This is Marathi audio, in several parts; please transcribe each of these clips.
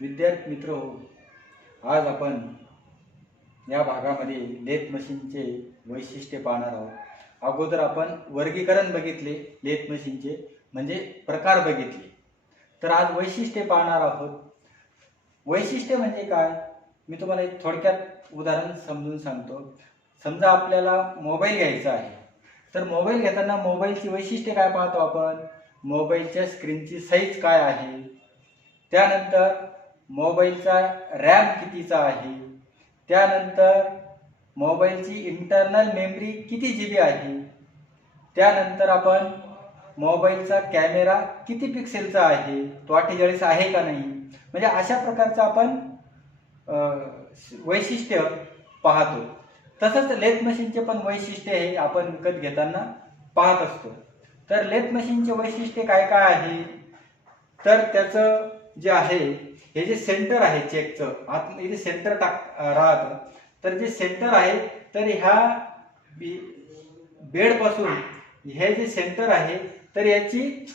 विद्यार्थी मित्र हो, आज आपण या भागामध्ये लेथ मशीनचे वैशिष्ट्ये पाहणार आहोत. अगोदर आपण वर्गीकरण बघितले, लेथ मशीनचे म्हणजे प्रकार बघितले. तर आज वैशिष्ट्ये पाहणार आहोत. वैशिष्ट्य म्हणजे काय, मी तुम्हाला एक थोडक्यात उदाहरण समजून सांगतो. समजा आपल्याला मोबाईल घ्यायचा आहे, तर मोबाईल घेताना मोबाईलची वैशिष्ट्ये काय पाहतो आपण. मोबाईलच्या स्क्रीनची साईज काय आहे, त्यानंतर मोबाईलचा रॅम कितीचा आहे, त्यानंतर मोबाईलची इंटरनल मेमरी किती GB आहे, त्यानंतर आपण मोबाईलचा कॅमेरा किती पिक्सेलचा आहे, तो 48 आहे का नाही. म्हणजे अशा प्रकारचं आपण वैशिष्ट्य पाहतो. तसंच लेथ मशीनचे पण वैशिष्ट्य हे आपण विकत घेताना पाहत असतो. तर लेथ मशीनचे वैशिष्ट्य काय काय आहे, तर त्याचं जे आहे, हे जे सेंटर आहे चेकचं आत इथे सेंटर राहतं. तर जे सेंटर आहे, तर ह्या बेडपासून हे जे सेंटर आहे, तर याची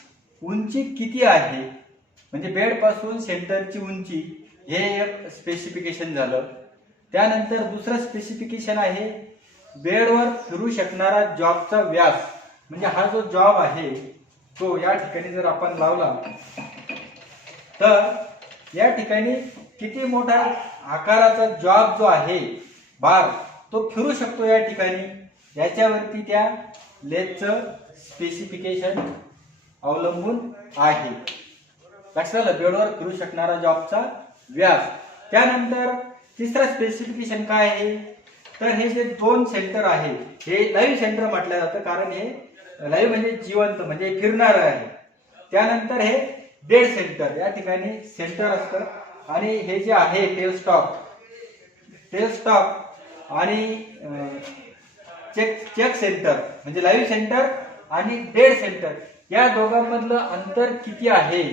उंची किती आहे, म्हणजे बेडपासून सेंटरची उंची, हे एक स्पेसिफिकेशन झालं. त्यानंतर दुसरं स्पेसिफिकेशन आहे बेडवर फिरू शकणारा जॉबचा व्यास. म्हणजे हा जो जॉब आहे तो या ठिकाणी जर आपण लावला तर या ठिकाणी किती मोठा आकाराचा जॉब जो आहे बार, तो फिरू शकतो या ठिकाणी. याच्यावरती त्या लेथचं स्पेसिफिकेशन अवलंबून आहे. लक्षात आलं, बेडवर फिरू शकणारा जॉबचा व्यास. त्यानंतर तिसरा स्पेसिफिकेशन काय आहे, तर हे जे दोन सेंटर आहे, हे लाईव्ह सेंटर म्हटलं जातं, कारण हे लाईव्ह म्हणजे जिवंत, म्हणजे फिरणार आहे. त्यानंतर हे डेड सेंटर, या ठिकाणी सेंटर असतं, आणि हे जे आहे टेल स्टॉप आणि चेक सेंटर, म्हणजे लाईव्ह सेंटर आणि डेड सेंटर, या दोघांमधलं अंतर किती आहे,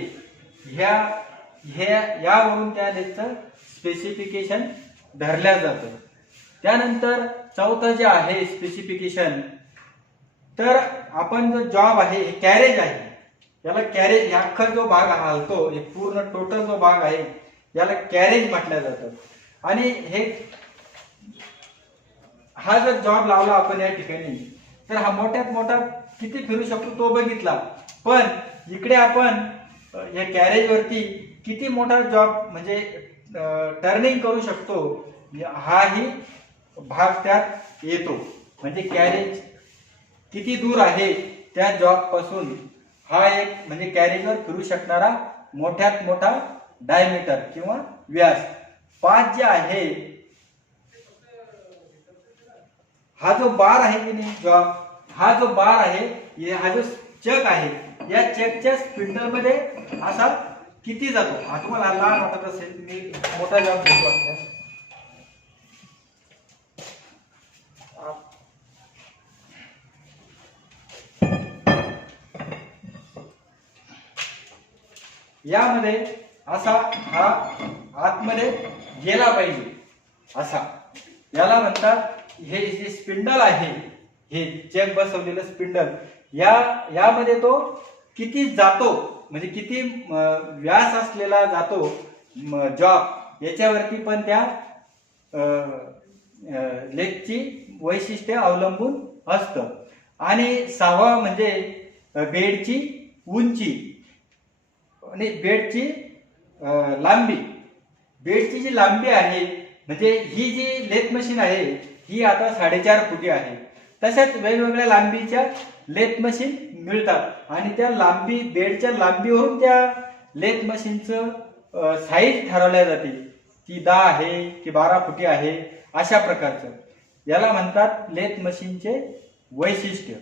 यावरून त्या लेथचं स्पेसिफिकेशन धरल्या जातं. त्यानंतर चौथं जे आहे स्पेसिफिकेशन, तर आपण जो जॉब आहे, कॅरेज आहे, याला कॅरेज, अख्खा जो भाग हलतो, हे पूर्ण टोटल जो भाग आहे, याला कॅरेज म्हटलं जातं. आणि हा जर जॉब लावला आपण या ठिकाणी, तर हा मोठ्यात मोठा किती फिरू शकतो तो बघितला. पण इकडे आपण या कॅरेज वरती किती मोठा जॉब म्हणजे टर्निंग करू शकतो, हाही भाग त्यात येतो. म्हणजे कॅरेज किती दूर आहे त्या जॉब पासून, हा एक म्हणजे कॅरेजवर फिरू शकणारा मोठ्यात मोठा डायमीटर किंवा व्यास. 5 जे आहे, हा जो बार आहे की नाही जॉब, हा जो बार आहे, हा जो चक आहे, या चकच्या स्पिंडल मध्ये असा किती जातो. हा तुम्हाला लहान वाटत असेल, मी मोठा जॉब घेतो आपल्यास. यामध्ये असा हा आतमध्ये गेला पाहिजे असा, याला म्हणतात. हे जे स्पिंडल आहे, हे चेक बसवलेलं स्पिंडल, यामध्ये तो किती जातो, म्हणजे किती व्यास असलेला जातो जॉब, याच्यावरती पण त्या लेथची वैशिष्ट्य अवलंबून असतं. आणि 6वा म्हणजे बेडची उंची आणि बेडची लांबी. बेडची जी लांबी आहे, म्हणजे ही जी लेथ मशीन आहे, ही आता 4.5 फुटी आहे. तशाच वेगवेगळ्या लांबीच्या लेथ मशीन मिळतात, आणि त्या लांबी, बेडच्या लांबीवरून त्या लेथ मशीनचं साईज ठरवल्या जाते, की 10 आहे की 12 फुटी आहे, अशा प्रकारचं. याला म्हणतात लेथ मशीनचे वैशिष्ट्य.